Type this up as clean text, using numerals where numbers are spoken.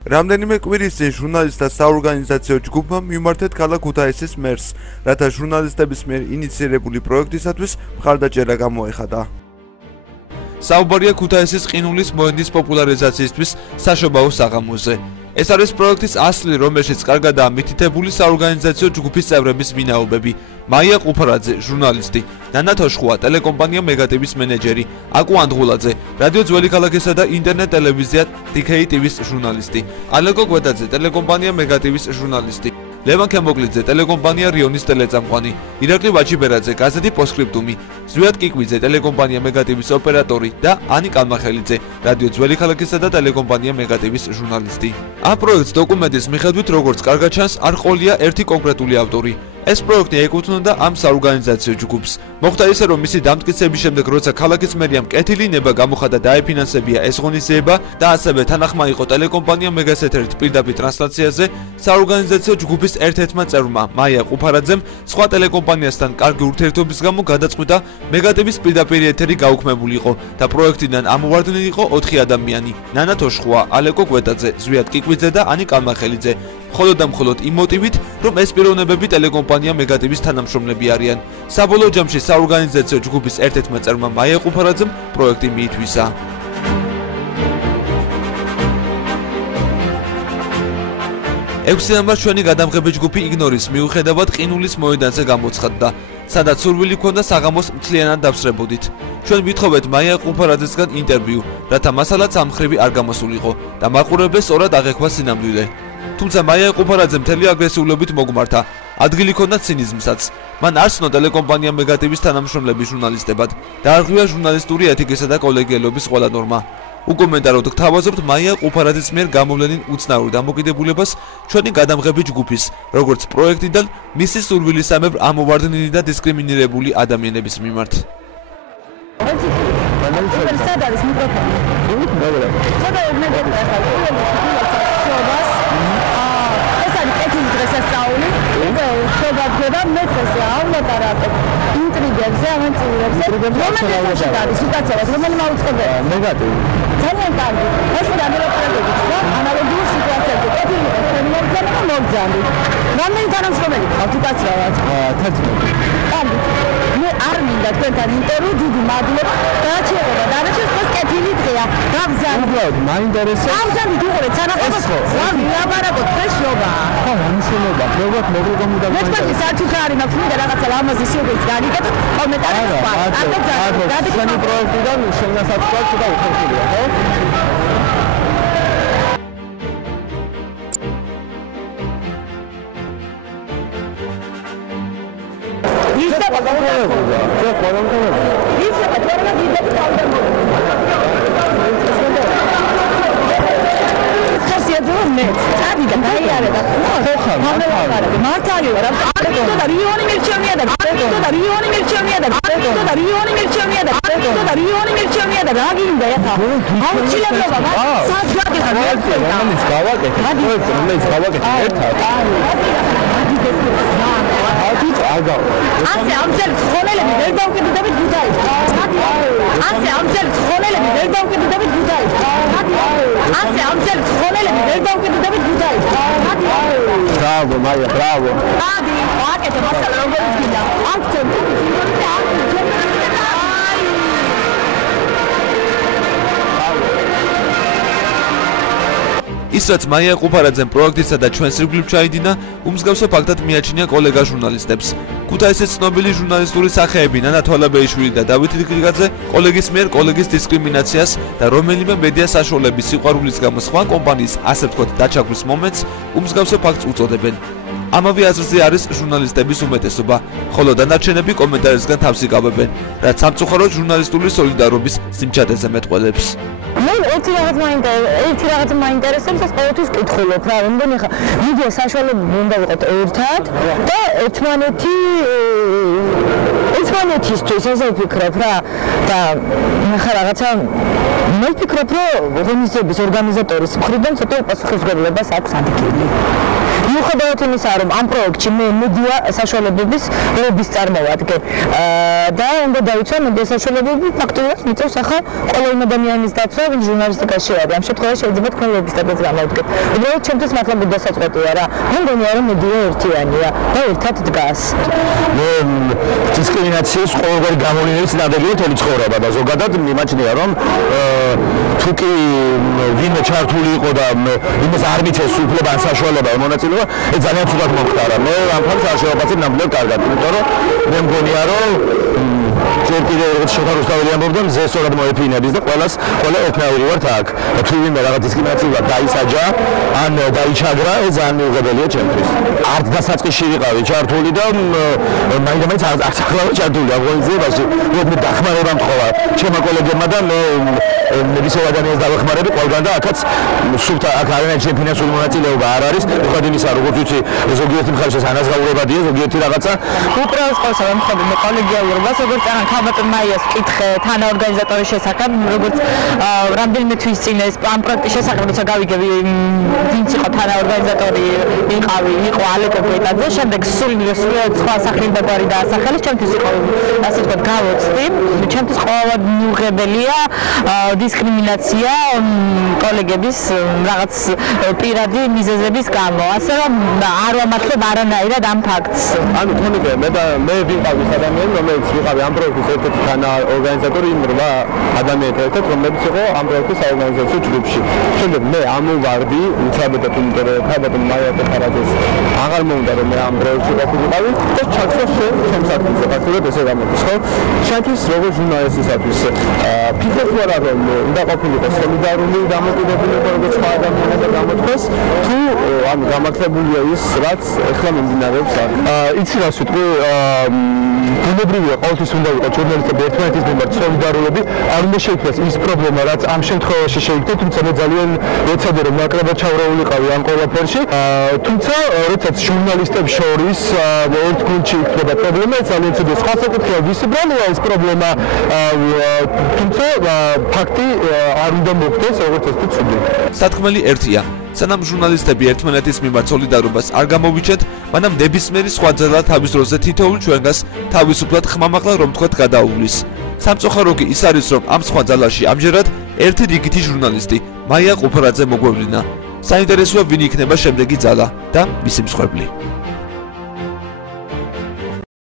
რამდენიმე კვირის წინ ჟურნალისტთა საორგანიზაციო ჯგუფმა მიმართეთ ქალაქ ქუთაისის მერს, რათა ჟურნალისტების მიერ ინიციირებული პროექტისათვის მხარდაჭერა გამოეხადა. საუბარია ქუთაისის ყინულის მოედნის პოპულარიზაციისთვის საშობაო საღამოზე. ეს არის პროექტის ასლი, რომელშიც კარგადაა მითითებული საორგანიზაციო ჯგუფის წევრების ვინაობები. მაია ყუფარაძე, ჟურნალისტი, ნანა თოშხუა, ტელეკომპანია მეგატივის მენეჯერი, აკუ ანდღულაძე, რადიო ძველი ქალაქისა და ინტერნეტ ტელევიზია TKI TV-ს ჟურნალისტი, ალეკო გვედაძე, ტელეკომპანია მეგატივის ჟურნალისტი, ლევან ქემოკლიძე, ტელეკომპანია რიონის ტელეწამყვანი, ირაკლი ვაჩიბერაძე, გაზეთი პოსტსკრიპტუმი, ზვიად კიკვიძე, ტელეკომპანია მეგატივის ოპერატორი და ანი კალმახელიძე, რადიო ძველი ქალაქისა და ტელეკომპანია მეგატივის ჟურნალისტი. ამ პროექტს დოკუმენტის მიხედვით, როგორც კარგად ჩანს, არ ყოლია ერთი კონკრეტული ავტორი. ეს პროექტი ეკუთვნოდა ამ საორგანიზაციო ჯგუფს. მოხდა ისე, რომ მისი დამტკიცების შემდეგ, როცა ქალაქის მერიამ კეთილი ნება გამოხადა დაეფინანსებია ეს ღონისძიება და ასევე თანახმა იყო ტელეკომპანია მეგას ეთერით პირდაპირ ტრანსლაციაზე, საორგანიზაციო ჯგუფის ერთ-ერთმა წევრმა, მაია ყუფარაძემ, სხვა ტელეკომპანიასთან კარგი ურთიერთობის გამო გადაწყვიტა მეგატივის პირდაპირ ეთერი გაუქმებულიყო და პროექტიდან ამოვარდნილი იყო 4 ადამიანი: ნანა თოშხუა, ალეკო გვედაძე, ზვიად კიკვიძე და ანი კალმახელიძე. მხოლოდ და მხოლოდ იმ მოტივით, რომ ეს პიროვნებები ტელეკომპანია მეგატივის თანამშრომლები არიან. საბოლოო ჯამში საორგანიზაციო ჯგუფის ერთ-ერთმა წევრმა მაია ყუფარაძემ პროექტი მიითვისა. 6 იანვარს ჩვენი გადამღები ჯგუფი იგნორის მიუხედავად ყინულის მოედანზე გამოცხადდა, სადაც სურვილი ჰქონდა საღამოს მთლიანად დავსრებოდით. ჩვენ ვითხოვეთ მაია ყუფარაძესგან ინტერვიუ, რათა მასალაც ამ მხრივი არ გამოსულიყო და მაყურებელს სწორად აღექვა სინამდვილე. თუმცა მაია ყუფარაძე მთელი აგრესიულობით მოგმართა. ადგილი ჰქონდა ცინიზმსაც. მან არ ცნო ტელეკომპანია მეგატივის თანამშრომლები ჟურნალისტებად და არღვია ჟურნალისტური ეთიკისა და კოლეგიალობის ყველა ნორმა. უკომენტაროდ გთავაზობთ მაია ყუფარაძის მიერ გამოვლენილ უცნაურ დამოკიდებულებას ჩვენი გადამღები ჯგუფის, როგორც პროექტიდან მისი სურვილისამებრ ამოვარდნილი და დისკრიმინირებული ადამიანების მიმართ. მეტროზე ავლაპარაკებ ინტრიგებზე, ავანტიურებზე, რომელი არის უკაცრავად, რომელი მაუწყებელია? მეგატივი. ძალიან კარგი. ეს განავითარებებით და ანალოგიურ სიტუაციებზე კეთილიყო ფერმერთან და მოგძანდით. რამდენი თანამშრომელი ხართ უკაცრავად? 11. კარგი. მე არ მინდა თქვენთან ინტერვიუ, დიდი მადლობა. დააჩერება და არაშეს ეს კეთილი დღეა. გავზარდოთ. მაინტერესებს. გავზარდით უყურეთ სანახავს. ლაპარაკობთ ფრეშობა. ხო, ამისულობა. პროგრამ მოგულგამუდა. მე თქვენი საჩუქარი მაქვს, მინდა რაღაცა ლამაზი სიუჟეტი განიგეთოთ კომენტარებში ვარ. აკეთებ ძალიან. ჩვენი პროექტიდან შენასაწყოთ და უხერხულია, ხო? ისე ყველგანაა. ისე ყველგანაა დიდები თავდამო. მე წადი და გაიარება. ხო, მართალი ვარ. აკეთო და რიონი მირჩენია და აკეთო და რიონი მირჩენია და აკეთო და რიონი მირჩენია და აკეთო და რიონი მირჩენია და რა გინდა ეხა? აუცილებლობა მაგ საათი ხარ ერთად. რომელიც გავაკეთე. რომელიც გავაკეთე ერთად. ასე ამჯერ ხონელები ვერ დავკიდდებით გუდაით. ასე ამჯერ ხონელები ვერ დავკიდდებით გუდაით. ასე ამჯერ ხონელები ვერ დავკიდდებით გუდაით. Bravo, Maia, bravo. Adi, აკეთე მასალა როგორც გინდა. აქცენტი სიმბოლოზე აქცენტი. ის რაც მაია ყუფარაძემ პროექტისა და ჩვენს ირგვლივ ჩაიდინა, უმსგავსო ფაქტად მიაჩნია კოლეგა ჟურნალისტებს. ქუთაისის ცნობილი ჟურნალისტური სახეები ნანა თვალაბეიშვილი და დავით ილგრიგაძე კოლეგის მიერ კოლეგის დისკრიმინაციას და რომელიმე მედია საშუალების სიყვარულის გამო სხვა კომპანიის ასე ვთქვათ დაჩაგვის მომენტს უმსგავსო ფაქტს უწოდებენ. ამავე აზრზე არის ჟურნალისტების უმეტესობა, ხოლო დანარჩენები კომენტარისგან თავს იკავებენ, რაც სამწუხაროდ ჟურნალისტური სოლიდარობის სიმჩატეზე მეტყველებს. მე ერთი რაღაც მაინტერესებს, ეს ყოველთვის ვკითხულობ რა, რამდენი ხა ვიდეო საშუალება უნდა ვიყოთ ერთად და ერთმანეთი ერთმანეთისთვის ასე ვფიქრობ რა და ხა რაღაცა მე ვფიქრობ რომ ღონისძიების ორგანიზატორის მხრიდან ცოტა უპასუხისმგებლობას აქვს ადგილი. მიუხედავად იმისა, რომ ამ პროექტში მე მედია საშუალებების რობის წარმოვადგე და უნდა დავიცვა მედია საშუალებები ფაქტობრივად მიწევს ახლა ყველა იმ ადამიანის დაცვა, ვინც ჟურნალისტიკაში არის. ამ შემთხვევაში შეიძლება თქვენ ლოგისტიკას გამოვდგეთ. უბრალოდ ჩემთვის მართლა დასაწყვეტია რა. მე მგონია რომ მედია ერთიანია და ერთად დგას. დისკრიმინაციის ყოველგვარი გამოვლენების ნადებია თელი ცხოვრება და ზოგადად მიმაჩნია რომ თუკი ვინმე ჩართული იყო და იმას არ მიცეს უფლება ან საშუალება მონაწილეობა, ძალიან ცუდად მომხდარა. მე ამ ფაქტს არ შევაფასებ ნამდვილად კარგად, იმიტომ რომ მე მგონია რომ ჯერ კიდევ როგორც შოთა რუსთაველი ამბობდა, მზე სწორად მოეფინების და ყველა ოფნაური ვართ აქ. და თუ ვინმე რაღაც დისკრიმინაციულად დაისაჯა ან დაიჩაგრა, ეს ძალიან მიუღებელია ჩემთვის. არც დასაწყისში ვიყავი ჩართული და მაინც არც ახლა ჩართული აღონიზებაში, რომ დახმარება მთხოვა ჩემმა კოლეგებმა და მე ისევ ადამიანს დავეხმარები ყველგან და აქაც სულთა აქ არანაირი ჩემფინანსური მონაწილეობა არ არის. უბრალოდ იმისა, როგორც ვიცი, ზოგიერთი მხარეში ანაზღაურებადია, ზოგიერთი რაღაცა უბრალოდ ყოლსა მომხდები მე კოლეგიალურობას, როგორც ან ქალბატონ მაიას ვკითხე თანაორგანიზატორის შესახებ, როგორც რამდენიმე თვის წინ ეს ამ პროექტის შესახებ როცა გავიგები ვინც იყო თანაორგანიზატორი, იყო ალეკო გვეტაძე, შემდეგ სრულად სხვა სახელმწიფოები დაასახელეს, ჩემთვის იყო ასე ვთქვათ გავოცდი, ჩემთვის ყოველად მიუღებელია დისკრიმინაცია კოლეგების რაღაც პირადი მიზეზების გამო, ასე რომ არ ვამართლებ არანაირად ამ ფაქტს. ანუ თუნდაც მე ვიყავი ადამიანი, რომელიც ვიყავი ამ პროექტის ერთ-ერთი თანაორგანიზატორი იმ 8 ადამიანთან ერთად, რომლებიც იყო ამ პროექტის საორგანიზაციო ჯგუფში. შემდეგ მე ამოვარდი, უცებედად, იმიტომ რომ ქალბატონ მაია პეტრაძეს აღარ მომდა რომ მე ამ პროექტში ყოფილიყავი და ჩაქცვა ჩემს ადგილზე, ფაქტობრივად ესე გამოდის, ხო? ჩემთვის როგორც ჟურნალისტისათვის ფიქრობ რა რომ უნდა ყოფილიყო სოლიდარული დამოკიდებულება როგორც სხვა ადამიანებმა გამოთქვეს, თუ ანუ გამართლებულია ის, რაც ახლა მიმდინარეობს აქ. იცი რას ვიტყვი, ბუნებრივია ყოველთვის უნდა იყოს ჟურნალისტები ერთმანეთის მიმართ სოლიდარულები, არ უნდა შეიქმნას ის პრობლემა, რაც ამ შემთხვევაში შეიქმნა, თუმცა მე ძალიან ეცადე რომ ნაკლებად ჩავრეულიყავი ამ ყველაფერში, თუმცა როდესაც ჟურნალისტებს შორის ერთ გუნდში იქნება პრობლემა, ძალიან ცუდი სხვა საკითხია, ვისი ბრალია ეს პრობლემა, თუმცა ფაქტი არ უნდა მოხდეს, როგორც ეს ცუდი. სათქმელი ერთია. სანამ ჟურნალისტები ერთმანეთის მიმართ სოლიდარობას არ გამოვიჩენთ, მანამ ნებისმიერი სხვა ძალა თავის დროზე თითოეულ ჩვენგანს თავისუფლად ხმამაღლა რომ თქვათ გადაუვლის. სამწუხარო კი ის არის, რომ ამ სხვა ძალაში ამჯერად ერთი რიგითი ჟურნალისტი მაია ყუფრაძე მოგვევლინა. საინტერესოა ვინ იქნება შემდეგი ძალა და მისი მსხვერპლი.